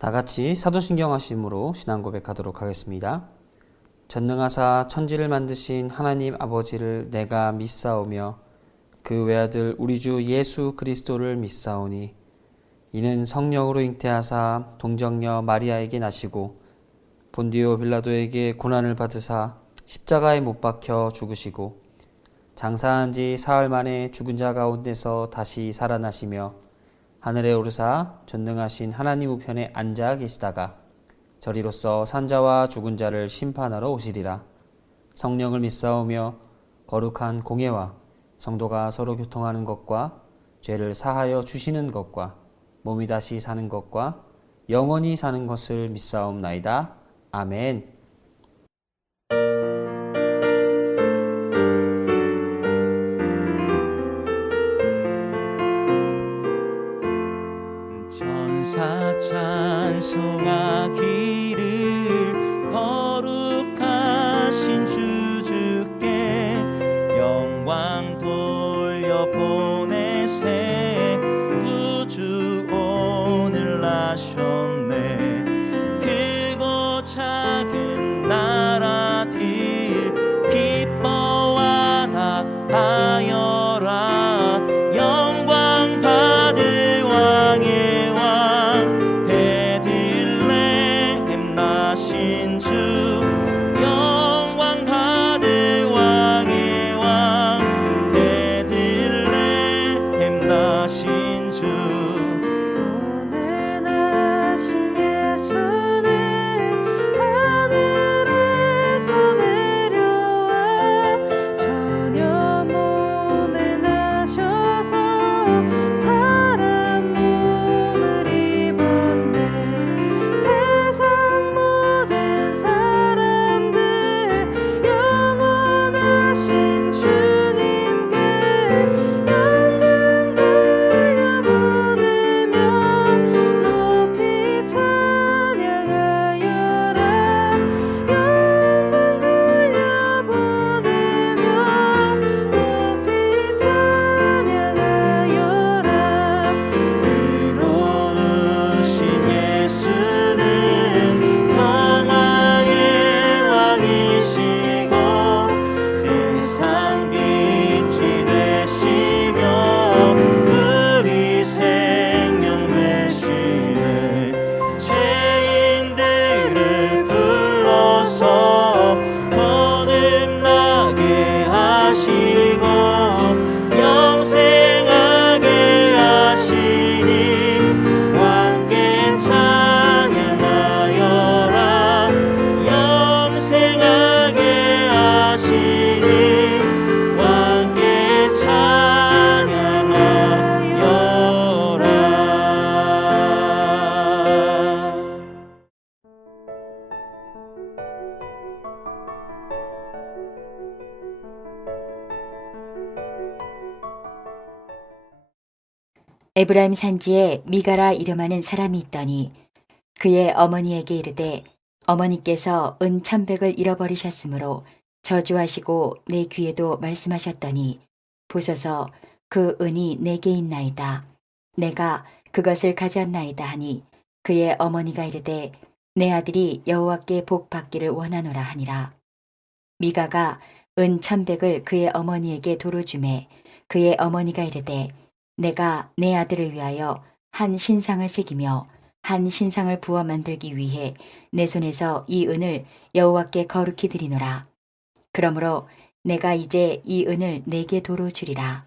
다 같이 사도신경 하심으로 신앙 고백하도록 하겠습니다. 전능하사 천지를 만드신 하나님 아버지를 내가 믿사오며 그 외아들 우리 주 예수 그리스도를 믿사오니 이는 성령으로 잉태하사 동정녀 마리아에게 나시고 본디오 빌라도에게 고난을 받으사 십자가에 못 박혀 죽으시고 장사한 지 사흘 만에 죽은 자 가운데서 다시 살아나시며 하늘에 오르사 전능하신 하나님 우편에 앉아 계시다가 저리로서 산자와 죽은 자를 심판하러 오시리라. 성령을 믿사오며 거룩한 공예와 성도가 서로 교통하는 것과 죄를 사하여 주시는 것과 몸이 다시 사는 것과 영원히 사는 것을 믿사옵나이다. 아멘. 천사 찬송하기를 거룩하신 주께 영광 돌려보내세. 구주 오늘 나셨네. 크고 작은 나라들 기뻐하다 하여라. 영광 받을 왕의 왕 베들레헴 나신 주. 영광 받을 왕의 왕 베들레헴 나신 주. 오늘 나신 예수는 하늘에서 내려와 천여 몸에 나셔서 사람 몸을 입었네. 세상 모든 사람들 영원하신 주님께 영광 돌려보내며 높이 찬양하여라. 영광 돌려보내며 높이 찬양하여라. 의로우신 예수는 평화의 왕이시고 세상 빛이 되시며 우리 생명 되시네. 죄인들을 불러서 거듭나게 하시고 영생하게 하시니 왕께 찬양하여라. 영생하게 하시니 왕께 찬양하여라. 에브라임 산지에 미가라 이름하는 사람이 있더니 그의 어머니에게 이르되 어머니께서 은 1,100을 잃어버리셨으므로 저주하시고 내 귀에도 말씀하셨더니 보소서 그 은이 내게 있나이다. 내가 그것을 가졌나이다 하니 그의 어머니가 이르되 내 아들이 여호와께 복 받기를 원하노라 하니라. 미가가 은 1,100을 그의 어머니에게 도로 주매 그의 어머니가 이르되 내가 내 아들을 위하여 한 신상을 새기며 한 신상을 부어 만들기 위해 내 손에서 이 은을 여호와께 거룩히 드리노라. 그러므로 내가 이제 이 은을 내게 도로 주리라.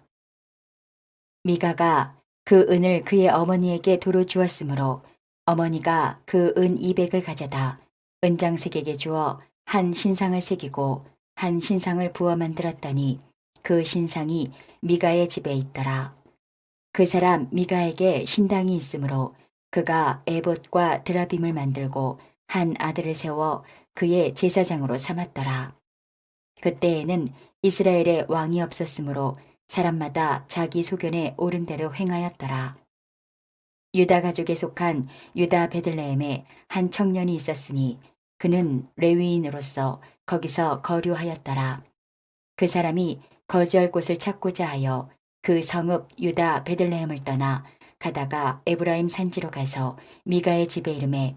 미가가 그 은을 그의 어머니에게 도로 주었으므로 어머니가 그 은 200을 가져다 은장색에게 주어 한 신상을 새기고 한 신상을 부어 만들었더니 그 신상이 미가의 집에 있더라. 그 사람 미가에게 신당이 있으므로 그가 에봇과 드라빔을 만들고 한 아들을 세워 그의 제사장으로 삼았더라. 그때에는 이스라엘에 왕이 없었으므로 사람마다 자기 소견에 옳은 대로 행하였더라. 유다 가족에 속한 유다 베들레헴에 한 청년이 있었으니 그는 레위인으로서 거기서 거류하였더라. 그 사람이 거주할 곳을 찾고자 하여 그 성읍 유다 베들레헴을 떠나 가다가 에브라임 산지로 가서 미가의 집에 이르매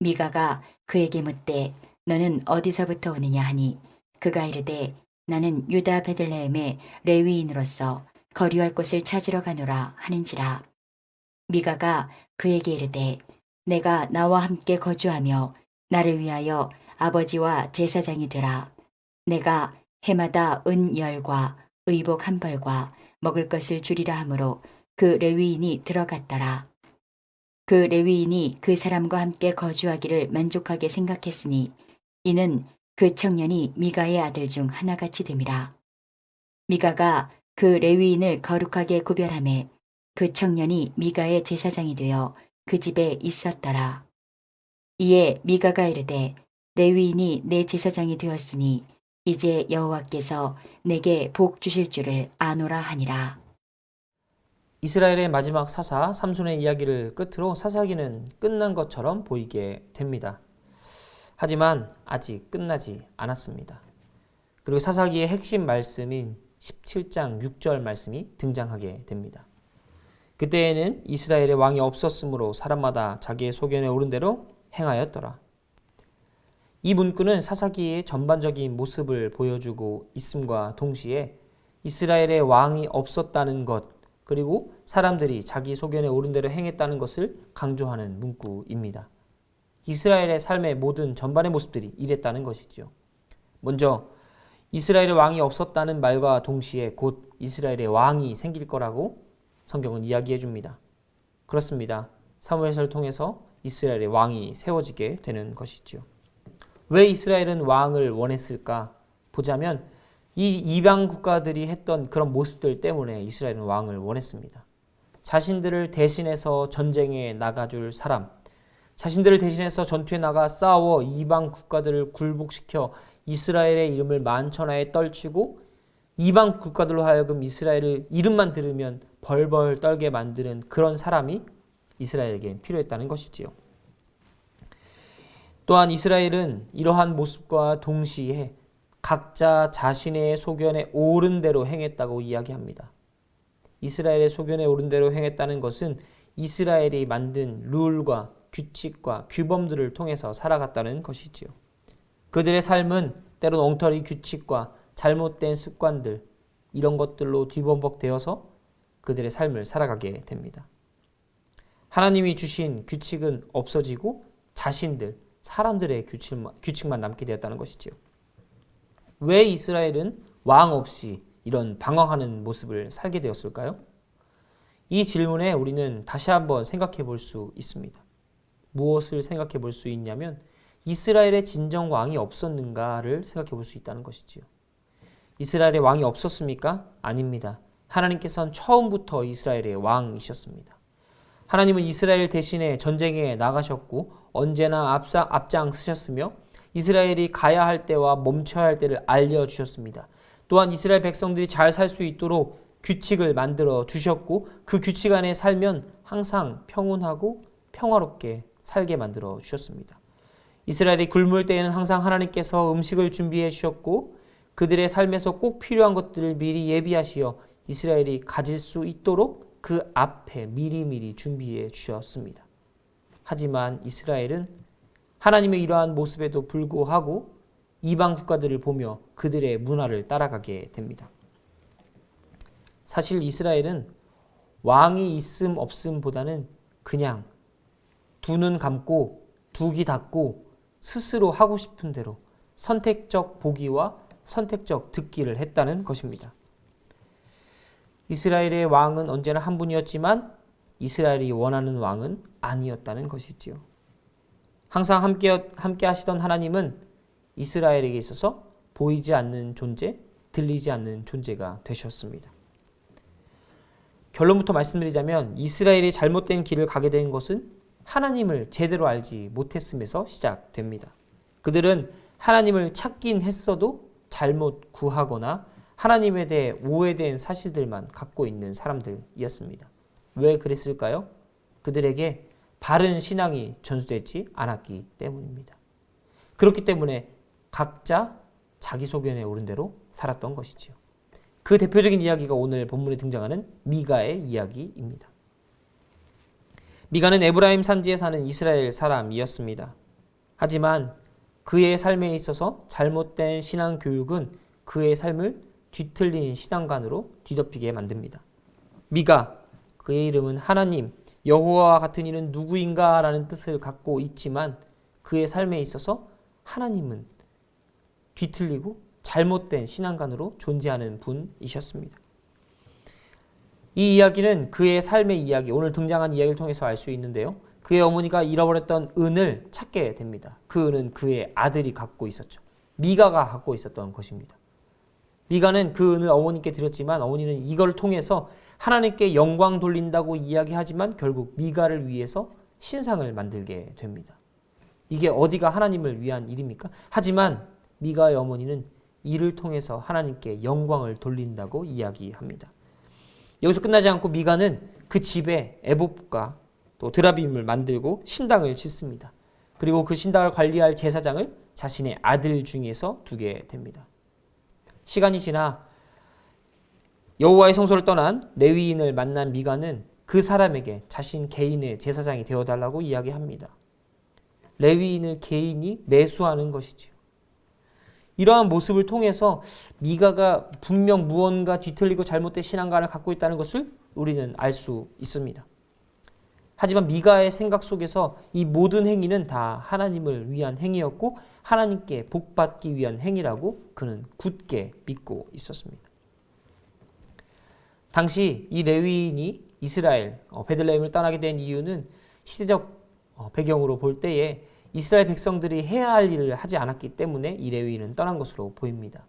미가가 그에게 묻되 너는 어디서부터 오느냐 하니 그가 이르되 나는 유다 베들레헴의 레위인으로서 거류할 곳을 찾으러 가노라 하는지라. 미가가 그에게 이르되 내가 나와 함께 거주하며 나를 위하여 아버지와 제사장이 되라. 내가 해마다 은 10과 의복 1벌과 먹을 것을 주리라 하므로 그 레위인이 들어갔더라. 그 레위인이 그 사람과 함께 거주하기를 만족하게 생각했으니 이는 그 청년이 미가의 아들 중 하나같이 됨이라. 미가가 그 레위인을 거룩하게 구별하매 그 청년이 미가의 제사장이 되어 그 집에 있었더라. 이에 미가가 이르되 레위인이 내 제사장이 되었으니 이제 여호와께서 내게 복 주실 줄을 아노라 하니라. 이스라엘의 마지막 사사 삼손의 이야기를 끝으로 사사기는 끝난 것처럼 보이게 됩니다. 하지만 아직 끝나지 않았습니다. 그리고 사사기의 핵심 말씀인 17장 6절 말씀이 등장하게 됩니다. 그때에는 이스라엘의 왕이 없었으므로 사람마다 자기의 소견에 오른 대로 행하였더라. 이 문구는 사사기의 전반적인 모습을 보여주고 있음과 동시에 이스라엘의 왕이 없었다는 것, 그리고 사람들이 자기 소견에 오른 대로 행했다는 것을 강조하는 문구입니다. 이스라엘의 삶의 모든 전반의 모습들이 이랬다는 것이죠. 먼저 이스라엘의 왕이 없었다는 말과 동시에 곧 이스라엘의 왕이 생길 거라고 성경은 이야기해 줍니다. 그렇습니다. 사무엘서를 통해서 이스라엘의 왕이 세워지게 되는 것이죠. 왜 이스라엘은 왕을 원했을까 보자면 이 이방 국가들이 했던 그런 모습들 때문에 이스라엘은 왕을 원했습니다. 자신들을 대신해서 전쟁에 나가줄 사람, 자신들을 대신해서 전투에 나가 싸워 이방 국가들을 굴복시켜 이스라엘의 이름을 만천하에 떨치고 이방 국가들로 하여금 이스라엘을 이름만 들으면 벌벌 떨게 만드는 그런 사람이 이스라엘에게 필요했다는 것이지요. 또한 이스라엘은 이러한 모습과 동시에 각자 자신의 소견에 옳은 대로 행했다고 이야기합니다. 이스라엘의 소견에 옳은 대로 행했다는 것은 이스라엘이 만든 룰과 규칙과 규범들을 통해서 살아갔다는 것이지요. 그들의 삶은 때론 엉터리 규칙과 잘못된 습관들, 이런 것들로 뒤범벅되어서 그들의 삶을 살아가게 됩니다. 하나님이 주신 규칙은 없어지고 자신들, 사람들의 규칙만 남게 되었다는 것이지요. 왜 이스라엘은 왕 없이 이런 방황하는 모습을 살게 되었을까요? 이 질문에 우리는 다시 한번 생각해 볼 수 있습니다. 무엇을 생각해 볼 수 있냐면 이스라엘의 진정 왕이 없었는가를 생각해 볼 수 있다는 것이지요. 이스라엘의 왕이 없었습니까? 아닙니다. 하나님께서는 처음부터 이스라엘의 왕이셨습니다. 하나님은 이스라엘 대신에 전쟁에 나가셨고 언제나 앞장서셨으며 이스라엘이 가야 할 때와 멈춰야 할 때를 알려주셨습니다. 또한 이스라엘 백성들이 잘 살 수 있도록 규칙을 만들어 주셨고 그 규칙 안에 살면 항상 평온하고 평화롭게 살게 만들어 주셨습니다. 이스라엘이 굶을 때에는 항상 하나님께서 음식을 준비해 주셨고 그들의 삶에서 꼭 필요한 것들을 미리 예비하시어 이스라엘이 가질 수 있도록 그 앞에 미리미리 준비해 주셨습니다. 하지만 이스라엘은 하나님의 이러한 모습에도 불구하고 이방 국가들을 보며 그들의 문화를 따라가게 됩니다. 사실 이스라엘은 왕이 있음 없음보다는 그냥 두 눈 감고 두 귀 닫고 스스로 하고 싶은 대로 선택적 보기와 선택적 듣기를 했다는 것입니다. 이스라엘의 왕은 언제나 한 분이었지만 이스라엘이 원하는 왕은 아니었다는 것이지요. 항상 함께 하시던 하나님은 이스라엘에게 있어서 보이지 않는 존재, 들리지 않는 존재가 되셨습니다. 결론부터 말씀드리자면 이스라엘이 잘못된 길을 가게 된 것은 하나님을 제대로 알지 못했음에서 시작됩니다. 그들은 하나님을 찾긴 했어도 잘못 구하거나 하나님에 대해 오해된 사실들만 갖고 있는 사람들이었습니다. 왜 그랬을까요? 그들에게 바른 신앙이 전수되지 않았기 때문입니다. 그렇기 때문에 각자 자기 소견에 오른 대로 살았던 것이지요. 그 대표적인 이야기가 오늘 본문에 등장하는 미가의 이야기입니다. 미가는 에브라임 산지에 사는 이스라엘 사람이었습니다. 하지만 그의 삶에 있어서 잘못된 신앙 교육은 그의 삶을 뒤틀린 신앙관으로 뒤덮이게 만듭니다. 미가, 그의 이름은 하나님, 여호와와 같은 이는 누구인가 라는 뜻을 갖고 있지만 그의 삶에 있어서 하나님은 뒤틀리고 잘못된 신앙관으로 존재하는 분이셨습니다. 이 이야기는 그의 삶의 이야기, 오늘 등장한 이야기를 통해서 알 수 있는데요. 그의 어머니가 잃어버렸던 은을 찾게 됩니다. 그 은은 그의 아들이 갖고 있었죠. 미가가 갖고 있었던 것입니다. 미가는 그 은을 어머니께 드렸지만 어머니는 이걸 통해서 하나님께 영광 돌린다고 이야기하지만 결국 미가를 위해서 신상을 만들게 됩니다. 이게 어디가 하나님을 위한 일입니까? 하지만 미가의 어머니는 이를 통해서 하나님께 영광을 돌린다고 이야기합니다. 여기서 끝나지 않고 미가는 그 집에 에봇과 또 드라빔을 만들고 신당을 짓습니다. 그리고 그 신당을 관리할 제사장을 자신의 아들 중에서 두게 됩니다. 시간이 지나 여호와의 성소를 떠난 레위인을 만난 미가는 그 사람에게 자신 개인의 제사장이 되어달라고 이야기합니다. 레위인을 개인이 매수하는 것이지요. 이러한 모습을 통해서 미가가 분명 무언가 뒤틀리고 잘못된 신앙관을 갖고 있다는 것을 우리는 알 수 있습니다. 하지만 미가의 생각 속에서 이 모든 행위는 다 하나님을 위한 행위였고 하나님께 복받기 위한 행위라고 그는 굳게 믿고 있었습니다. 당시 이 레위인이 이스라엘 베들레헴을 떠나게 된 이유는 시대적 배경으로 볼 때에 이스라엘 백성들이 해야 할 일을 하지 않았기 때문에 이 레위인은 떠난 것으로 보입니다.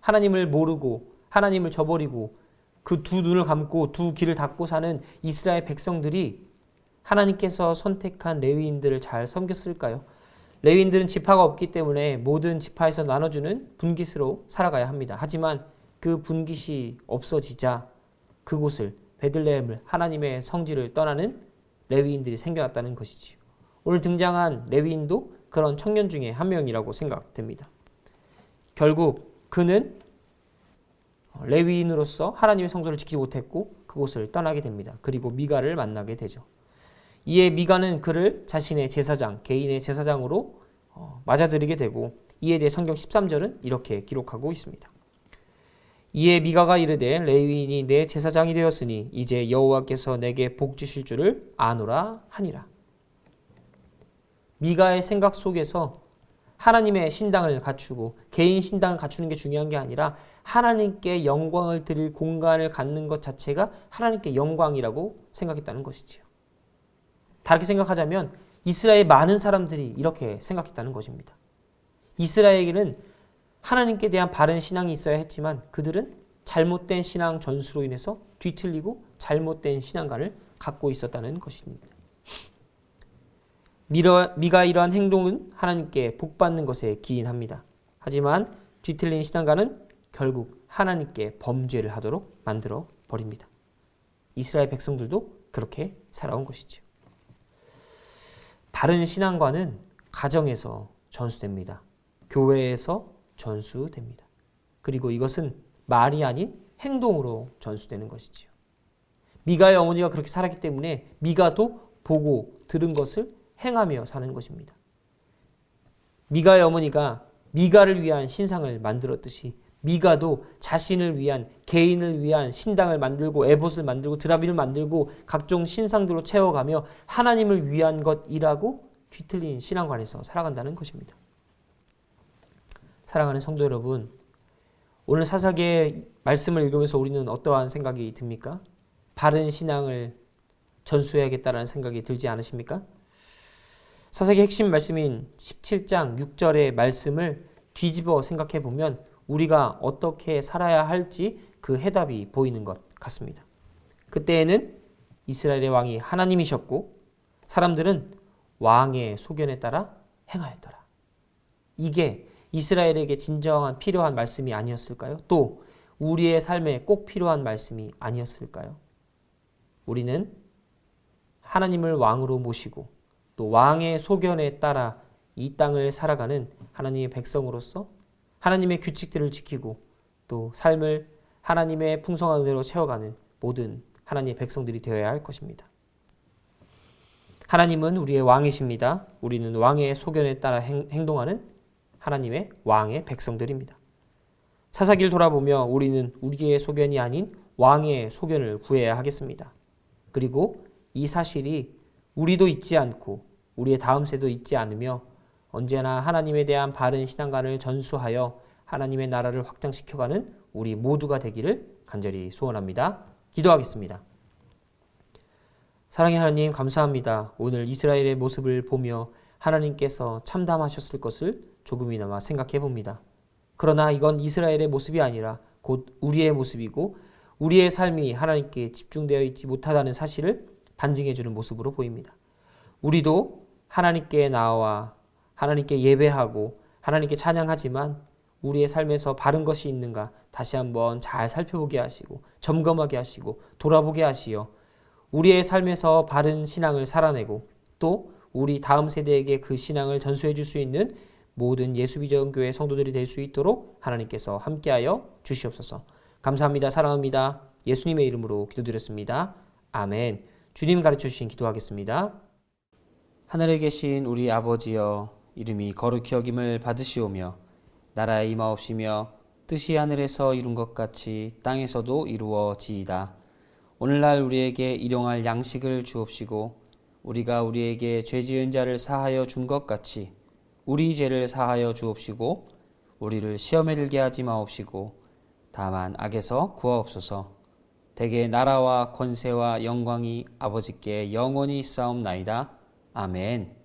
하나님을 모르고 하나님을 저버리고 그 두 눈을 감고 두 귀를 닫고 사는 이스라엘 백성들이 하나님께서 선택한 레위인들을 잘 섬겼을까요? 레위인들은 지파가 없기 때문에 모든 지파에서 나눠주는 분깃으로 살아가야 합니다. 하지만 그 분깃이 없어지자 그곳을 베들레헴을 하나님의 성지를 떠나는 레위인들이 생겨났다는 것이지요. 오늘 등장한 레위인도 그런 청년 중에 한 명이라고 생각됩니다. 결국 그는 레위인으로서 하나님의 성소를 지키지 못했고 그곳을 떠나게 됩니다. 그리고 미가를 만나게 되죠. 이에 미가는 그를 자신의 제사장, 개인의 제사장으로 맞아들이게 되고 이에 대해 성경 13절은 이렇게 기록하고 있습니다. 이에 미가가 이르되 레위인이 내 제사장이 되었으니 이제 여호와께서 내게 복 주실 줄을 아노라 하니라. 미가의 생각 속에서 하나님의 신당을 갖추고 개인 신당을 갖추는 게 중요한 게 아니라 하나님께 영광을 드릴 공간을 갖는 것 자체가 하나님께 영광이라고 생각했다는 것이지요. 다르게 생각하자면 이스라엘 많은 사람들이 이렇게 생각했다는 것입니다. 이스라엘에게는 하나님께 대한 바른 신앙이 있어야 했지만 그들은 잘못된 신앙 전수로 인해서 뒤틀리고 잘못된 신앙관을 갖고 있었다는 것입니다. 미가 이러한 행동은 하나님께 복받는 것에 기인합니다. 하지만 뒤틀린 신앙가는 결국 하나님께 범죄를 하도록 만들어 버립니다. 이스라엘 백성들도 그렇게 살아온 것이죠. 바른 신앙과는 가정에서 전수됩니다. 교회에서 전수됩니다. 그리고 이것은 말이 아닌 행동으로 전수되는 것이지요. 미가의 어머니가 그렇게 살았기 때문에 미가도 보고 들은 것을 행하며 사는 것입니다. 미가의 어머니가 미가를 위한 신상을 만들었듯이 미가도 자신을 위한 개인을 위한 신당을 만들고 에봇을 만들고 드라빔을 만들고 각종 신상들로 채워가며 하나님을 위한 것이라고 뒤틀린 신앙관에서 살아간다는 것입니다. 사랑하는 성도 여러분, 오늘 사사기의 말씀을 읽으면서 우리는 어떠한 생각이 듭니까? 바른 신앙을 전수해야겠다라는 생각이 들지 않으십니까? 사사기 핵심 말씀인 17장 6절의 말씀을 뒤집어 생각해 보면 우리가 어떻게 살아야 할지 그 해답이 보이는 것 같습니다. 그때에는 이스라엘의 왕이 하나님이셨고 사람들은 왕의 소견에 따라 행하였더라. 이게 이스라엘에게 진정한 필요한 말씀이 아니었을까요? 또 우리의 삶에 꼭 필요한 말씀이 아니었을까요? 우리는 하나님을 왕으로 모시고 또 왕의 소견에 따라 이 땅을 살아가는 하나님의 백성으로서 하나님의 규칙들을 지키고 또 삶을 하나님의 풍성한 은혜로 채워가는 모든 하나님의 백성들이 되어야 할 것입니다. 하나님은 우리의 왕이십니다. 우리는 왕의 소견에 따라 행동하는 하나님의 왕의 백성들입니다. 사사기를 돌아보며 우리는 우리의 소견이 아닌 왕의 소견을 구해야 하겠습니다. 그리고 이 사실이 우리도 잊지 않고 우리의 다음 세도 잊지 않으며 언제나 하나님에 대한 바른 신앙관을 전수하여 하나님의 나라를 확장시켜가는 우리 모두가 되기를 간절히 소원합니다. 기도하겠습니다. 사랑의 하나님, 감사합니다. 오늘 이스라엘의 모습을 보며 하나님께서 참담하셨을 것을 조금이나마 생각해 봅니다. 그러나 이건 이스라엘의 모습이 아니라 곧 우리의 모습이고 우리의 삶이 하나님께 집중되어 있지 못하다는 사실을 반증해 주는 모습으로 보입니다. 우리도 하나님께 나와 하나님께 예배하고 하나님께 찬양하지만 우리의 삶에서 바른 것이 있는가 다시 한번 잘 살펴보게 하시고 점검하게 하시고 돌아보게 하시어 우리의 삶에서 바른 신앙을 살아내고 또 우리 다음 세대에게 그 신앙을 전수해 줄 수 있는 모든 예수비전교회 성도들이 될 수 있도록 하나님께서 함께하여 주시옵소서. 감사합니다. 사랑합니다. 예수님의 이름으로 기도드렸습니다. 아멘. 주님 가르쳐 주신 기도하겠습니다. 하늘에 계신 우리 아버지여, 이름이 거룩히 여김을 받으시오며 나라에 임하옵시며 뜻이 하늘에서 이룬 것 같이 땅에서도 이루어지이다. 오늘날 우리에게 일용할 양식을 주옵시고 우리가 우리에게 죄 지은 자를 사하여 준 것 같이 우리 죄를 사하여 주옵시고 우리를 시험에 들게 하지 마옵시고 다만 악에서 구하옵소서. 대개 나라와 권세와 영광이 아버지께 영원히 있사옵나이다. 아멘.